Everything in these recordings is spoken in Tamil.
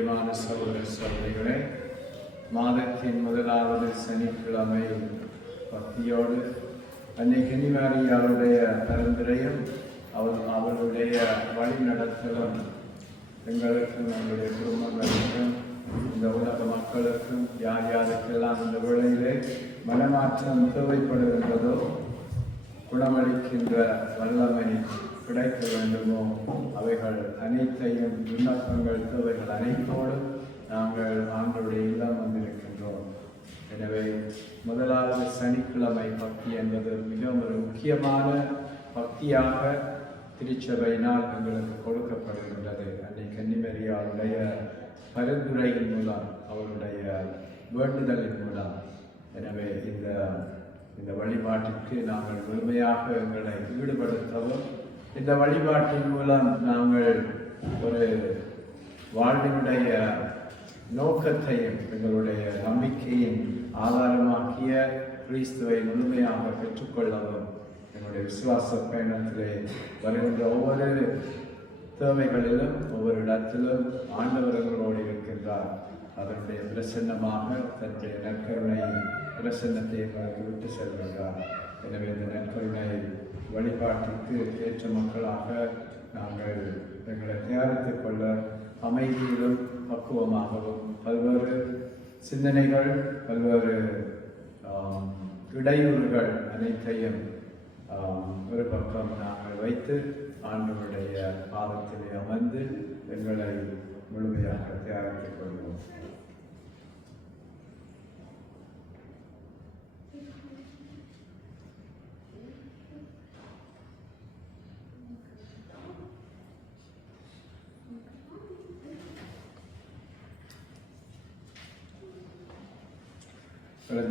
பிரியமான சகோதர சகோதரிகளே, மாதத்தின் முதலாவது சனிக்கிழமை பக்தியோடு அன்னை கன்னிமாரியாருடைய பரிந்துரையும் அவருடைய வழிநடத்தலும் எங்களுக்கும் எங்களுடைய குடும்பங்களுக்கும் இந்த உலக மக்களுக்கும் யார் யாருக்கெல்லாம் இந்த வேளையிலே மனமாற்றம் தேவைப்படுகின்றதோ, குணமளிக்கின்ற வல்லமை கிடைக்க வேண்டுமோ, அவைகள் அனைத்தையும் விண்ணப்பங்கள் தேவைகள் அனைத்தோடும் நாங்கள் ஆண்டவருடைய இல்லம் வந்திருக்கின்றோம். எனவே முதலாவது சனிக்கிழமை பக்தி என்பது மிகவும் ஒரு முக்கியமான பக்தியாக திருச்சபையினால் எங்களுக்கு கொடுக்கப்படுகின்றது. அன்னை கன்னிமரியாருடைய பரிந்துரையின் மூலம், அவருடைய வேண்டுதலின் மூலம். எனவே இந்த வழிபாட்டிற்கு நாங்கள் முழுமையாக எங்களை ஈடுபடுத்தவும், இந்த வழிபாட்டின் மூலம் நாங்கள் ஒரு வாழ்வினுடைய நோக்கத்தையும் எங்களுடைய நம்பிக்கையின் ஆதாரமாக்கிய கிறிஸ்துவை முழுமையாக பெற்றுக்கொள்ளவும், என்னுடைய விசுவாச பயணத்திலே வருகின்ற ஒவ்வொரு தேவைகளிலும் ஒவ்வொரு இடத்திலும் ஆண்டவர்களோடு இருக்கின்றார். அதனுடைய பிரசன்னமாக தன்னுடைய நற்கருணை பிரசன்னத்தை எங்களுக்கு விட்டு செல்கின்றார். எனவே இந்த நற்கருணை வழிபாட்டிற்கு ஏற்ற மக்களாக நாங்கள் எங்களை தயாரித்துக் கொள்ள அமைதியிலும் பக்குவமாகவும் பல்வேறு சிந்தனைகள், பல்வேறு இடையூறுகள் அனைத்தையும் ஒரு பக்கம் நாங்கள் வைத்து ஆண்டவருடைய பாதத்திலே அமர்ந்து எங்களை முழுமையாக தயாரித்துக் கொள்வோம்.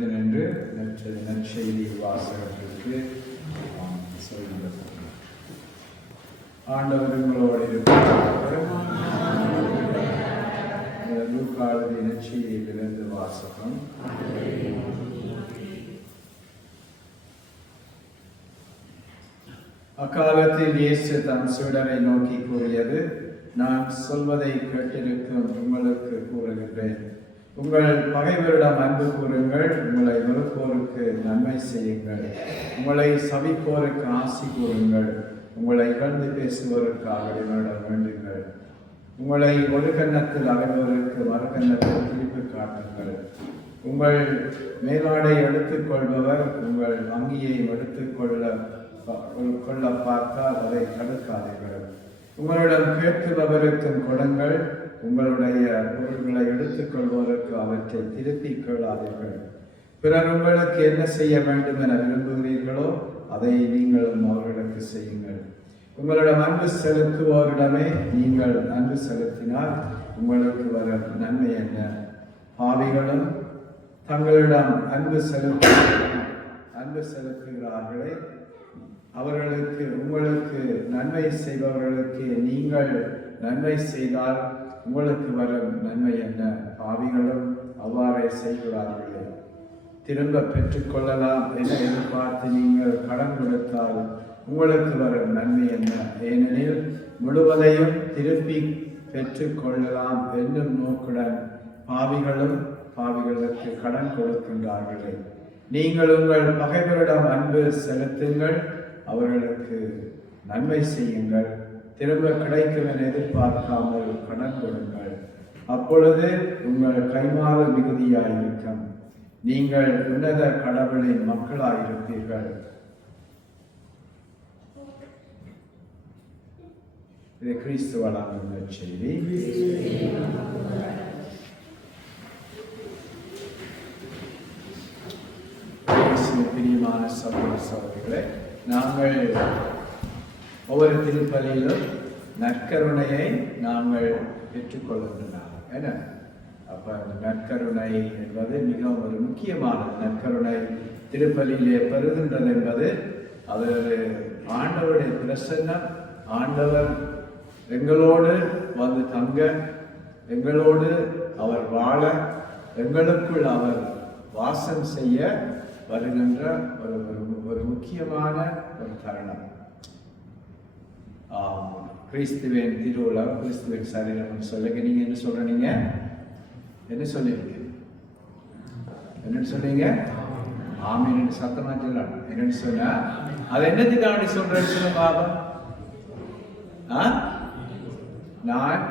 நின்று நற்செய்தி வாசகத்திற்கு சொல்கிறது. ஆண்டவர் உங்களோடு இருக்கிறார். லூக்காவின் நற்செய்தியிலிருந்து வாசகம். அக்காலத்தில் இயேசு தம் சீடரை நோக்கி கூறியது, நான் சொல்வதை கேட்டிருக்கும் உங்களுக்கு கூறுகின்றேன், உங்கள் பகைவரிடம் அன்பு கூறுங்கள், உங்களை வெறுப்போருக்கு நன்மை செய்யுங்கள், உங்களை சபிப்போருக்கு ஆசி கூறுங்கள், உங்களை இகழ்ந்து பேசுவோருக்காக என்னிடம் வேண்டுங்கள், உங்களை ஒரு கன்னத்தில் அறைவோருக்கு மறுகன்னத்தில் திருப்பி காட்டுங்கள், உங்கள் மேலாடை எடுத்துக்கொள்பவர் உங்கள் வங்கியை எடுத்துக்கொள்ள பார்த்தால் அதை தடுக்காதீர்கள், உங்களிடம் கேட்கிறவருக்கும் கொடுங்கள், உங்களுடைய பொருள்களை எடுத்துக்கொள்வோருக்கு அவற்றை திருப்பி கேளாதீர்கள், பிறர் உங்களுக்கு என்ன செய்ய வேண்டும் என விரும்புகிறீர்களோ அதை நீங்களும் அவர்களுக்கு செய்யுங்கள், உங்களிடம் அன்பு செலுத்துவோரிடமே நீங்கள் அன்பு செலுத்தினால் உங்களுக்கு வரும் நன்மை என்ன? பாவிகளும் தங்களிடம் அன்பு செலுத்துகிறார்களே, அவர்களுக்கு உங்களுக்கு நன்மை செய்பவர்களுக்கு நீங்கள் நன்மை செய்தால் உங்களுக்கு வரும் நன்மை என்ன? பாவிகளும் அவ்வாறே செய்கிறார்களே. திரும்ப பெற்றுக்கொள்ளலாம் என எதிர்பார்த்து நீங்கள் கடன் கொடுத்தால் உங்களுக்கு வரும் நன்மை என்ன? ஏனெனில் முழுவதையும் திருப்பி பெற்றுக்கொள்ளலாம் என்னும் நோக்குடன் பாவிகளுக்கு கடன் கொடுக்கின்றார்களே. நீங்கள் உங்கள் பகைவரிடம் அன்பு செலுத்துங்கள், அவர்களுக்கு நன்மை செய்யுங்கள், திரும்ப கிடைக்கும் என எதிர்பார்க்காமல் கடன் கொடுங்கள், அப்பொழுது உங்கள் கைமாறு மிகுதியாயிருக்கும், நீங்கள் உன்னத கடவுளின் மக்களாயிருப்பீர்கள். இது கிறிஸ்து வழங்கும் செய்தி. பிரியமான சகோதர சகோதரிகளே, நாங்கள் ஒவ்வொரு திருப்பலியிலும் நற்கருணையை நாங்கள் பெற்றுக்கொள்கின்றோம். என்ன அப்ப அந்த நற்கருணை என்பது மிகவும் ஒரு முக்கியமானது. நற்கருணை திருப்பலியிலே பெறுகின்றது என்பது அது ஆண்டவருடைய பிரசன்னம். ஆண்டவர் எங்களோடு வந்து தங்க, எங்களோடு அவர் வாழ, எங்களுக்குள் அவர் வாசம் செய்ய வருகின்ற ஒரு முக்கியமான ஒரு தருணம். கிறிஸ்துவின் திருவிழா, கிறிஸ்துவின் சரீரம் சொல்லுங்க. நீங்க என்ன சொல்றீங்க? என்ன சொல்லுவீங்க? என்னன்னு சொல்றீங்க? ஆமீன் சத்தமா சொல்லலாம். என்னன்னு சொன்னா அது என்னத்துக்காக சொல்றேன்னு சொல்ல பாபா. நான்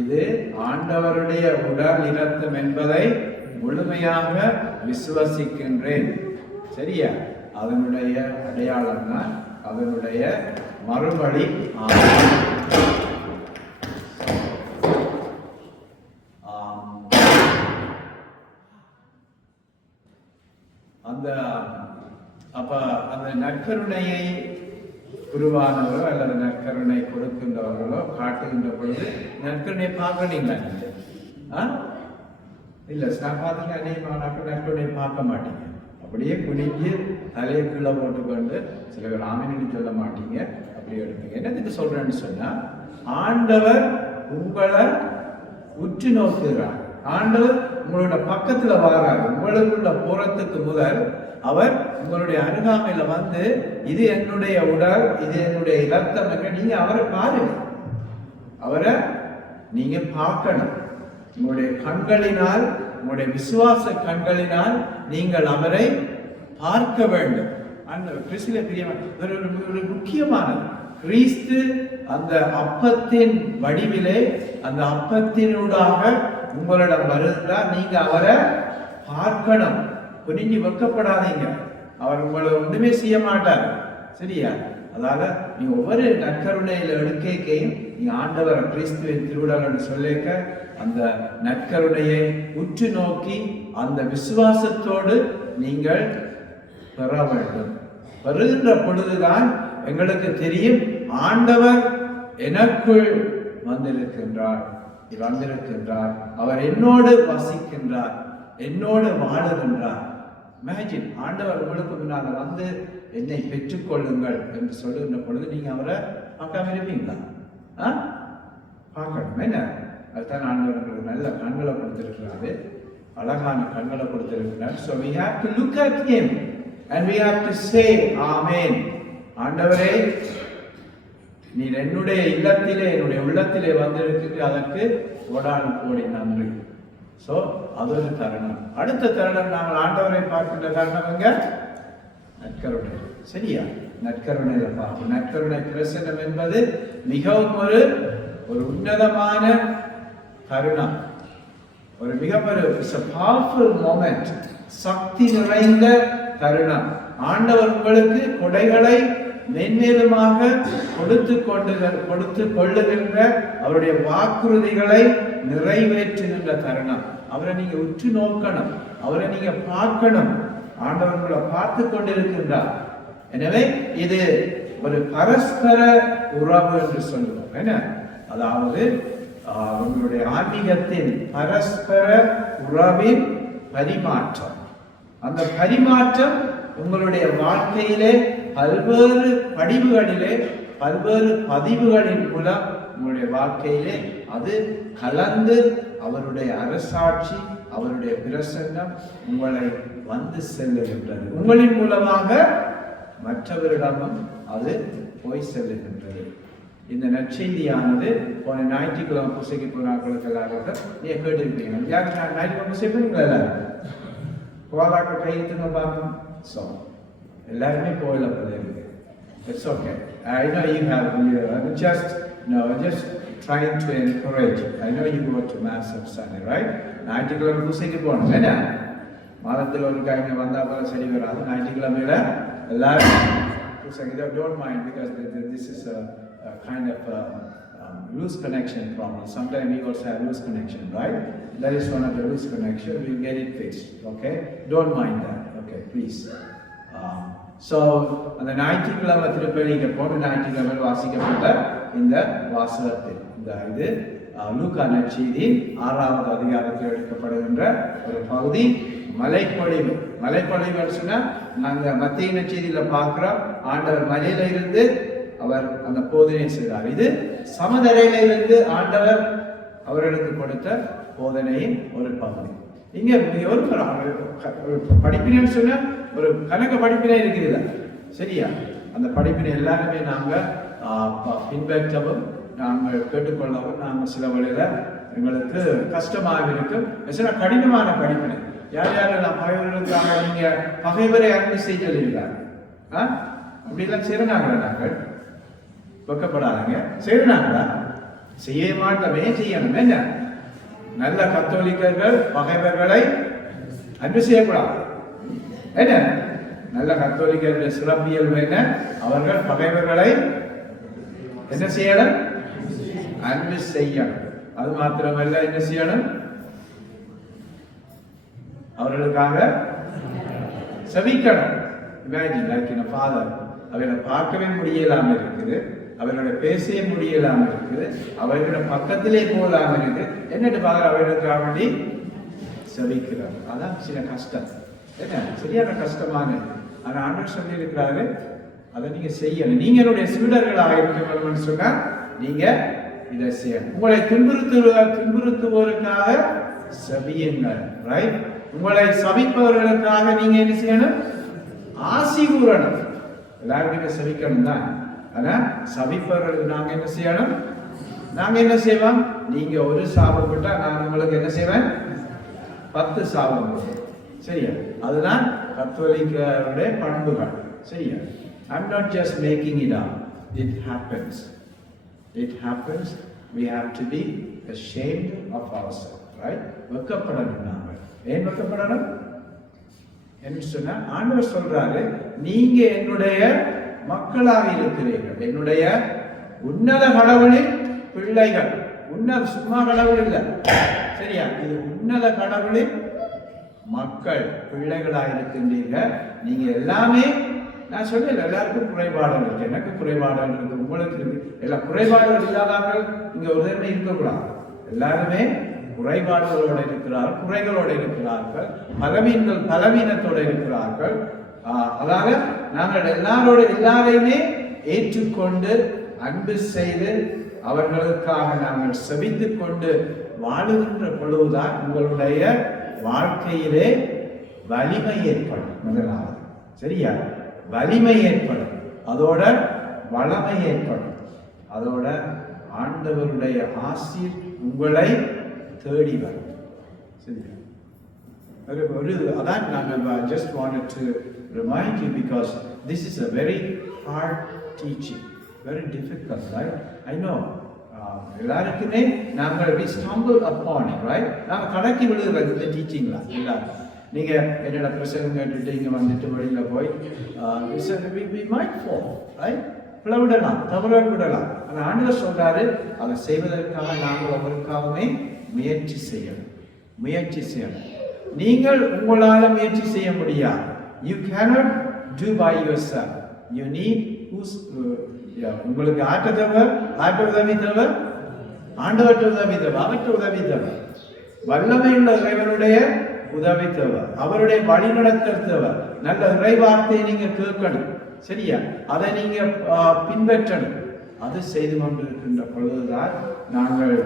இது ஆண்டவருடைய உடல் இரத்தம் என்பதை முழுமையாக விசுவசிக்கின்றேன். சரியா? அதனுடைய அடையாளம் தான் அதனுடைய மறுபடி. அந்த அப்ப அந்த நற்கருணையை குருவானவரோ அல்லது நற்கருணை கொடுக்கின்றவர்களோ காட்டுகின்ற பொழுது நற்கருணை பார்க்கறீங்களா? இல்ல நான் பார்த்துட்டு அநேகமான நற்கருணை பார்க்க மாட்டீங்க. அப்படியே குனிஞ்சு தலையை கீழே போட்டுக்கொண்டு சில பேர் ஆமீன்னு சொல்ல மாட்டீங்க, அப்படியே எடுப்பீங்க. என்னத்துக்கு சொல்றேன்னு சொன்னா ஆண்டவர் உங்களை உற்று நோக்குகிறார். ஆண்டவர் உங்களோட பக்கத்துல வராரு. உங்களுக்குள்ள போறதுக்கு முதல் அவர் உங்களுடைய அருகாமையில வந்து இது என்னுடைய உடல், இது என்னுடைய இரத்தம் என்று நீங்க அவரை பாருங்க. அவரை நீங்க பார்க்கணும். உங்களுடைய கண்களினால், உங்களுடைய விசுவாச கண்களினால் நீங்கள் அவரை பார்க்க வேண்டும். அந்த கிறிஸ்துவிலே பிரியமான முக்கியமானது, கிறிஸ்து அந்த அப்பத்தின் வடிவிலே அந்த அப்பத்தினூடாக உங்களிடம் வருகிறார். நீங்க அவரை பார்க்கணும். குனிஞ்சு வெக்கப்படாதீங்க. அவர் உங்களை ஒன்றுமே செய்ய மாட்டார். சரியா? அதால நீங்க ஒவ்வொரு நற்கருணையில எடுக்கையும் நீங்க ஆண்டவர் கிறிஸ்துவின் திருவிழா சொல்லிக்க அந்த நற்கருணையை உற்று நோக்கி அந்த விசுவாசத்தோடு நீங்கள் பெற வேண்டும். வருகின்ற பொழுதுதான் எங்களுக்கு தெரியும் ஆண்டவர் எனக்குள் வந்திருக்கின்றார். அவர் என்னோடு வசிக்கின்றார், என்னோடு வாழுகின்றார். இமேஜின், ஆண்டவர் உங்களுக்கு முன்னால வந்து என்னை பெற்றுக்கொள்ளுங்கள் என்று சொல்லுகின்ற பொழுது நீங்க அவரை பார்க்காம இருப்பீங்களா? பார்க்கணும். என்ன அதுதான் ஆண்டவர் உங்களுக்கு நல்ல கண்களை கொடுத்திருக்கிறாரு, அழகான கண்களை கொடுத்திருக்கிறார். So we have to look at him and we have to say amen. ஆண்டவரே, நீர் என்னுடைய இல்லத்திலே என்னுடைய உள்ளத்திலே வந்திருக்கு, அதற்கு கோடானு கோடி நன்றி. சோ அது ஒரு தருணம். அடுத்த தருணம் நாங்கள் ஆண்டவரை பார்க்கின்ற தருணம் எங்க? நற்கருணை. சரியா? நற்கருணையில பார்ப்போம். நற்கருணை பிரசன்னம் என்பது மிகவும் ஒரு உன்னதமான தருணம். ஒரு மிகப்பெரிய பவர்ஃபுல் மொமெண்ட், சக்தி நிறைந்த தருணம். ஆண்டவர் உங்களுக்கு கொடைகளை மென்மேலுமாக கொடுத்து கொள்ளுகின்ற அவருடைய வாக்குறுதிகளை நிறைவேற்றுகின்ற தருணம். அவரை நீங்க உற்று நோக்கணும், அவரை நீங்க பார்க்கணும். ஆண்டவர்களை பார்த்து கொண்டிருக்கின்றார். எனவே இது ஒரு பரஸ்பர உறவு என்று சொல்லுவோம். என்ன? அதாவது உங்களுடைய ஆன்மீகத்தின் பரஸ்பர உறவின் பரிமாற்றம். அந்த பரிமாற்றம் உங்களுடைய வாழ்க்கையிலே பல்வேறு படிவுகளிலே பல்வேறு பதிவுகளின் மூலம் உங்களுடைய வாழ்க்கையிலே அது கலந்து அவருடைய அரசாட்சி, அவருடைய பிரசன்னம் உங்களை வந்து செல்லுகின்றது. உங்களின் மூலமாக மற்றவரிடமும் அது போய் செல்லுகின்றது. இந்த நற்செய்தியானது போன ஞாயிற்றுக்கிழமை பூசைக்கு போனார்களுக்கு எல்லாரும் நீங்க கேட்டிருப்பீங்க. யாருக்கு ஞாயிற்றுக்கிழமை பூசை பண்ணீங்களா? எல்லாரும் போதாக்க கையெழுத்துங்க பார்க்கணும். ஸோ எல்லாருமே கோயில போயிருக்கு. It's okay. I know you have just trying to encourage. I know you go to mass on Sunday, right? ஞாயிற்றுக்கிழமை பூசைக்கு போகணும். என்ன மாதத்தில் ஒரு காய்ங்க வந்தா போல சரி வராது. ஞாயிற்றுக்கிழமையில எல்லாரும் பூசைக்கு don't mind because this is a kind of loose connection problem. Sometimes we also have loose connection, right? That is one of the loose connection. We'll get it fixed. Okay? Don't mind that. Okay, please. So அந்த ஞாயிற்றுக்கிழமை திருப்பலிக்கு போன ஞாயிற்றுக்கிழமை வாசிக்கப்பட்ட இந்த வாசகத்தில் இது லூக்கா நற்செய்தி 6வது அதிகாரத்தில் எடுக்கப்படுகின்ற ஒரு பகுதி மலைப்பொழிவு. மலைப்பொழிவு சொன்னா நாங்க மத்திய நற்செய்தியில பார்க்கிறோம். ஆண்டவர் மலையில இருந்து அவர் அந்த போதனை செய்தார். இது சமதரையில இருந்து ஆண்டவர் அவர்களுக்கு கொடுத்த போதனையின் ஒரு பகுதி. இங்க ஒரு படிப்பினை சொன்ன ஒரு கணக்க படிப்பினை இருக்கிறதா? சரியா? அந்த படிப்பினை எல்லாருமே நாங்க பின்பற்றவும் நாங்கள் கேட்டுக்கொள்ளவும் நாங்கள் சில வழியில் எங்களுக்கு கஷ்டமாக இருக்கும். சில கடினமான படிப்பினை. யார் யாரெல்லாம் பகைவர்களுக்காக நீங்க பகைவரை அன்பு செய்திருக்கிறாங்க? அப்படிலாம் செய்யறாங்களா? நாங்கள் வெக்கப்படாதீங்க. செய்யறாங்களா? செய்ய மாட்டோமே, செய்யணும். என்ன நல்ல கத்தோலிக்கர்கள் பகைவர்களை அன்பு செய்யக்கூடாது. என்ன நல்ல கத்தோலிக்கருடைய சிறப்பியல்பு என்ன? அவர்கள் பகைவர்களை என்ன செய்யணும்? அன்பு செய்யணும். அது மாத்திரமல்ல, என்ன செய்யணும்? அவர்களுக்காக செபிக்கணும். இமேஜின் லைக் இன் ஃபாதர், அவர்களை பார்க்கவே முடியலாம இருக்குது, அவர்களோட பேசவே முடியலாம இருக்குது, அவர்களோட பக்கத்திலே போகலாம இருக்குது. என்னட்டு பார்க்க அவர்களுக்காக வேண்டி செபிக்கிறார். அதான் சில கஷ்டம். என்ன சரியான கஷ்டமான. ஆனா ஆண்டவர் சொல்லி இருக்கிறாரு, அதை நீங்க செய்யணும். நீங்க என்னுடைய சீடர்களாக இருக்கணும்னு சொன்னா நீங்க இதை செய்யணும். உங்களை துன்புறுத்துவோருக்காக செபியுங்கள். ரைட்? உங்களை சபிப்பவர்களுக்காக நீங்க என்ன செய்யணும்? ஆசி கூறணும். எல்லாருமே சபிக்கணும் தான். ஆனா சபிப்பவர்களுக்கு நாங்க என்ன செய்யணும்? நாங்க என்ன செய்வோம்? நீங்க ஒரு சாபம் விட்டா நான் உங்களுக்கு என்ன செய்வேன்? 10 சாபம். சரியா? அதுதான் கத்தோலிக்கருடைய பண்புகள். சரியா? I'm not just making it up. It happens. It happens. We have to be ashamed of ourselves. Right? வெக்கப்படணும். நாம ஏன் வெக்கப்படணும் என்று சொன்னா, ஆண்டவர் சொல்றாரு, நீங்க என்னுடைய மக்களாக இருக்கிறீர்கள், என்னுடைய உன்னத கடவுளின் பிள்ளைகள். உன்னத சும்மா கடவுள் இல்லை. சரியா? இது உன்னத கடவுளின் மக்கள், பிள்ளைகளாக இருக்கின்றீர்கள். நீங்க எல்லாமே, நான் சொல்லல எல்லாருக்கும் குறைபாடுகள் இருக்கு, எனக்கு குறைபாடுகள் இருக்கு, உங்களுக்கு இருக்கு. எல்லா குறைபாடுகள் இல்லாதவர்கள் இங்க ஒரு தடவை இருக்கக்கூடாது. எல்லாருமே குறைபாடுகளோடு இருக்கிறார்கள், குறைகளோடு இருக்கிறார்கள், பலவீனத்தோடு இருக்கிறார்கள். அதாவது நாங்கள் எல்லாரையுமே ஏற்றுக்கொண்டு அன்பு செய்து அவர்களுக்காக நாங்கள் செபித்துக் கொண்டு வாழுகின்ற பொழுதுதான் உங்களுடைய வாழ்க்கையிலே வலிமை ஏற்படும். முதலாவது சரியா? வலிமை ஏற்படும், அதோட வளமை ஏற்படும், அதோட ஆண்டவருடைய ஆசீர் உங்களை தேடி வரும். சரியா? அதான் நாங்கள் just wanted to remind you, because this is a very hard teaching, very difficult, right? I know. எல்லாருக்குமே நாங்கள் we stumble upon it, right? நாங்கள் கடக்கி விழுகிறது இந்த டீச்சிங்ல. எல்லாரும் நீங்க என்னோட பிரசங்கம் கேட்டுட்டு இங்க வந்துட்டு வெளியில போய் we might fall, right? பிளவிடலாம், தவற விடலாம். ஆனா ஆண்டவர் சொல்றாரு, அதை செய்வதற்காக நாங்கள் அவருக்காகவே முயற்சி செய்யணும். நீங்கள் உங்களால முயற்சி செய்ய முடியாது. You cannot do by yourself. You need உங்களுக்கு ஆட்ட உதவி தேவை, ஆண்டவற்ற உதவி தேவை, அவற்ற உதவி தேவை, வல்லமையுள்ள இறைவனுடைய உதவி தேவை, அவருடைய வழிநடத்தல் தேவை. நல்ல இறைவார்த்தையை நீங்க கேட்கணும். சரியா? அதை நீங்க பின்பற்றணும். அது செய்து கொண்டிருக்கின்ற பொழுதுதான் நாங்கள்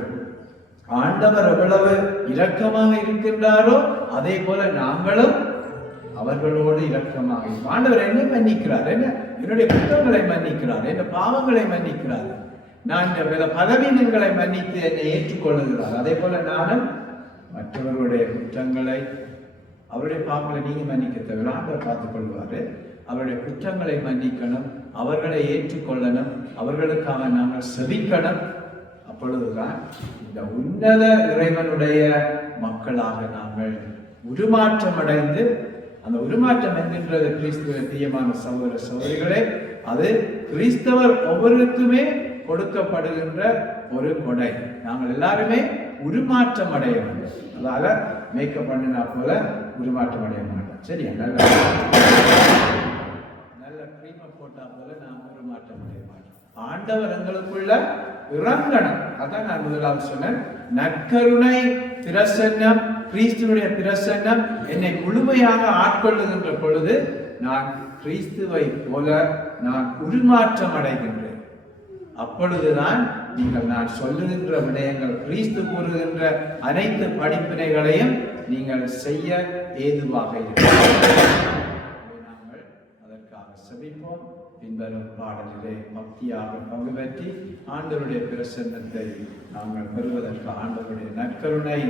ஆண்டவர் எவ்வளவு இரக்கமாக இருக்கின்றாரோ அதே போல நாங்களும் அவர்களோடு இரக்கமாக. ஆண்டவர் என்ன மன்னிக்கிறார்? என்னுடைய குற்றங்களை மன்னிக்கிறார், என் பாவங்களை மன்னிக்கிறார், நான் பலவீனங்களை மன்னித்து என்னை ஏற்றுக்கொள்ளுகிறார். அதே போல நானும் மற்றவர்களுடைய குற்றங்களை, அவருடைய பாவங்களை நீங்க மன்னிக்க தேவை, ஆண்டவர் பார்த்துக் கொள்வாரு. அவருடைய குற்றங்களை மன்னிக்கணும், அவர்களை ஏற்றுக்கொள்ளணும், அவர்களுக்காக நாங்கள் செபிக்கணும். அப்பொழுதுதான் இந்த உன்னத இறைவனுடைய மக்களாக நாங்கள் உருமாற்றம் அடைந்து, அந்த உருமாற்றம் என்கின்றது கிறிஸ்துவ பிரியமான சகோதர சகோதரிகளே, அது கிறிஸ்தவர் ஒவ்வொருக்குமே கொடுக்கப்படுகின்ற ஒரு கொடை. நாங்கள் எல்லாருமே உருமாற்றம் அடைய வேண்டும். அதால மேக்கப் பண்ணினா போல உருமாற்றம் அடைய மாட்டோம். சரியா? நல்ல கிரீமை போட்டா போல நாம் உருமாற்றம் அடைய மாட்டோம். ஆண்டவர் எங்களுக்குள்ள இறங்கணும். அதான் நான் முதலாவது சொன்னேன், நற்கருணை பிரசன்னம், கிறிஸ்துவனுடைய பிரசன்னம் என்னை முழுமையாக ஆட்கொள்ளுகின்ற பொழுது நான் கிறிஸ்துவை போல நான் உருமாற்றம் அடைகின்றேன். அப்பொழுதுதான் நீங்கள் நான் சொல்லுகின்ற விடயங்கள், கிறிஸ்து கூறுகின்ற அனைத்து படிப்பினைகளையும் நீங்கள் செய்ய ஏதுவாக இருக்கிறீர்கள். நாங்கள் அதற்காக செபிப்போம். முதல் பாடலிலே பக்தியாக பங்கு பெற்றி ஆண்டவருடைய பிரசன்னத்தை நாங்கள் பெறுவதற்கு, ஆண்டவருடைய நற்கருணை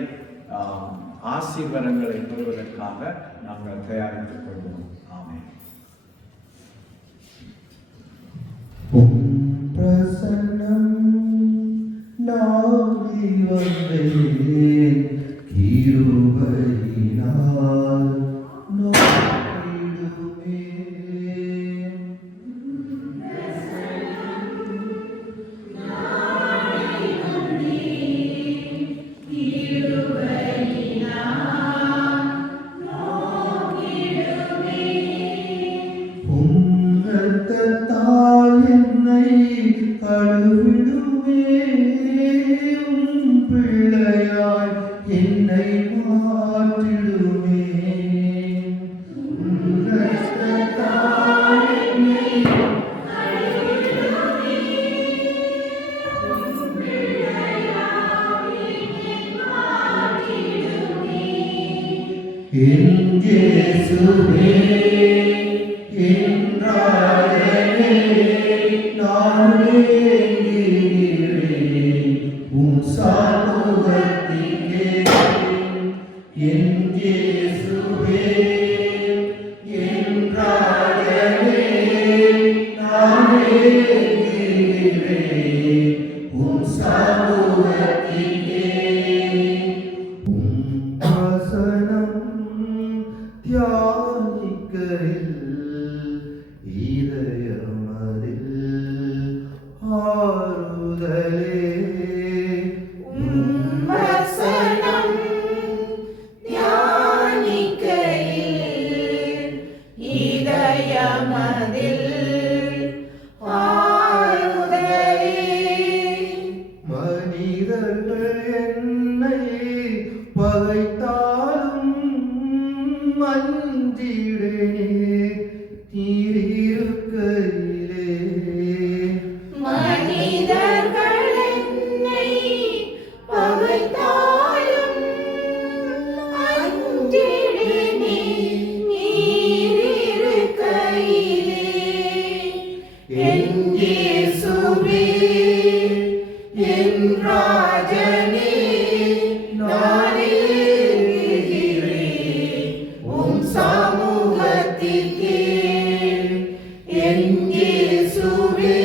ஆசீர்வாதங்களை பெறுவதற்காக நாங்கள் தயாரித்துக் கொள்வோம். ஆமென். பிரசன்னம் நாடி வந்தேன், கிருபையினால் நோக்கிடுமே. உங்கத்தால் என்னை கழுவிடுமே, பிள்ளையாய் என்னை மாற்றிடுமே. உங்கத்தால் என்னை என் இயேசுவே, என் ராஜனே, நான் ஏங்குகிறேன் உம் சமூகத்திலே. என் இயேசுவே, என் ராஜனே, நான் ஏங்குகிறேன் உம் சமூகத்திலே. வசனம் தியானிக்கையில் இதயமதில் ஆறுதலே. வசனம் தியானிக்கையில் இதயமதில் ஆறுதலே. மனிதர்கள் என்னை பகைத்தாலும் மஞ்சிடனே நீரிருக்கையிலே. மனிதர்கள் என்னை பகைத்தாலும் அஞ்சிடேனே நீரிருக்கையிலே. என் இயேசுவே, என் ராஜனே, நான் ஏங்குகிறேன் உம் சமூகத்திற்கே. என் இயேசுவே,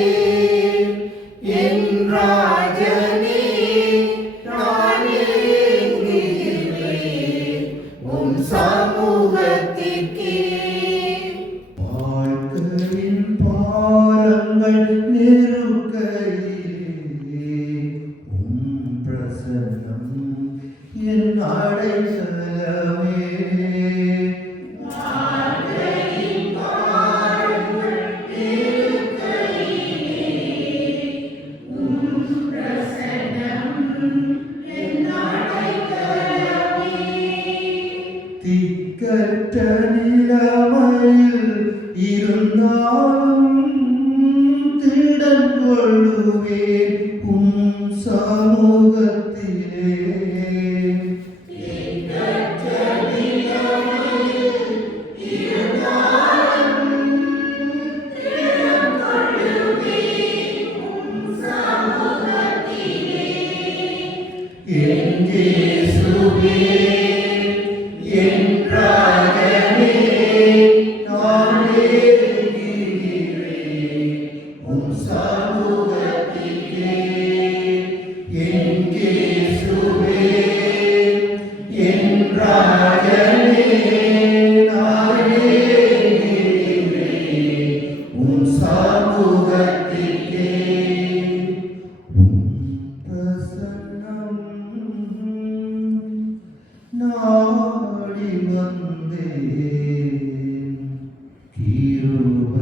என் ராஜனே, நான் ஏங்குகிறேன் உம் சமூகத்திற்கே. வாழ்க்கையின் பாரங்கள் நெருக்கையிலே உம் பிரசன்னம் என் அடைக்கலமே. திக்கற்ற நிலைமையில் இருந்தாலும் திடன் கொள்ளுவேன் உம் சமூகத்திலே. என் இயேசுவே, என் ராஜனே, நான் ஏங்குகிறேன் உம் சமூகத்திலே. என் இயேசுவே, என் ராஜனே, நான் ஏங்குகிறேன் உம் சமூகத்திலே. பிரசன்னம் நாடி வந்தேன், கிருபையினால்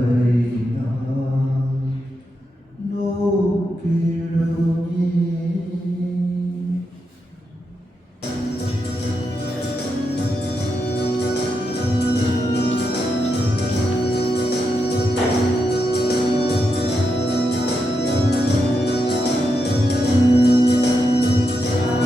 நோக்கிடுமே. ஆ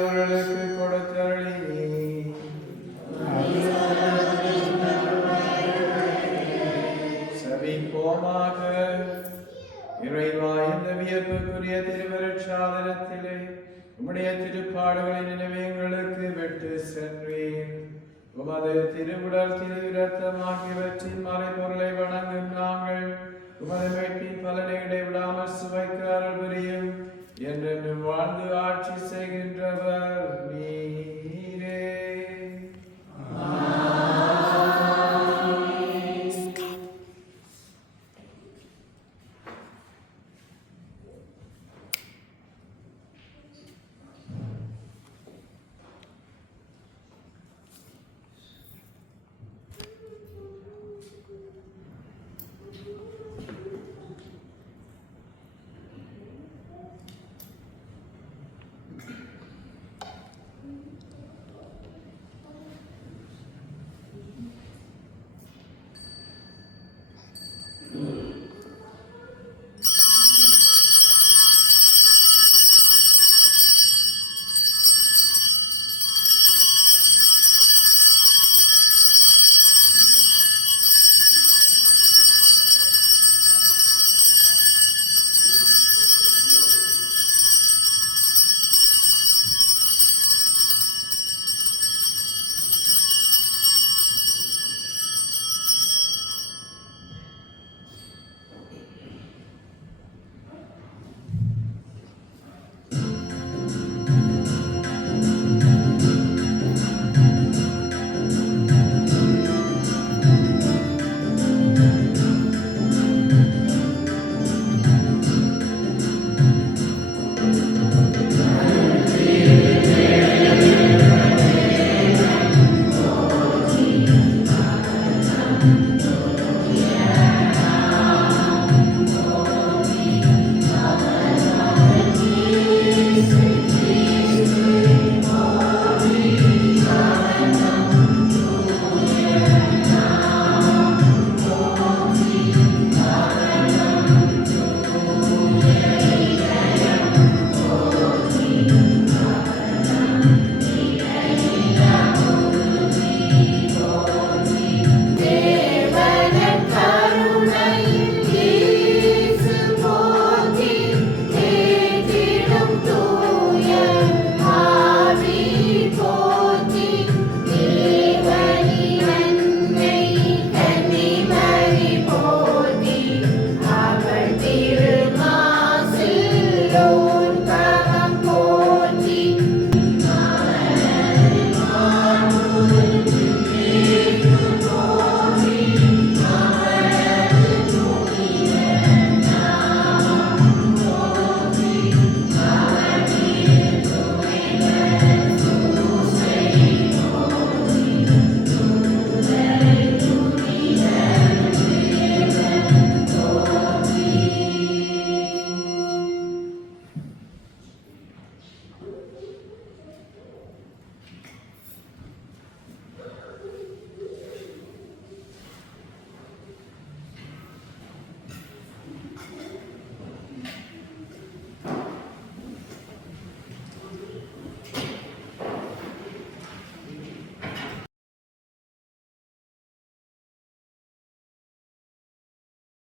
அவர்களுக்கு கொடுத்தருளி செவிப்போமாக. இறைவா, இந்த வியப்புக்குரிய திருவருட்சாதனத்திலே உம்முடைய திருப்பாடுகளின் நினைவை எங்களுக்கு விட்டு சென்றேன். உமது திருவுடல் திருவிரத்தம் ஆகியவற்றின் மறைபொருளை வணங்கும் நாங்கள் உமது மீட்பின் பலனை இடைவிடாமல் சுவைக்க அருள் புரியும். என்றென்றும் வாழ்ந்து ஆட்சி செய்கின்றவர்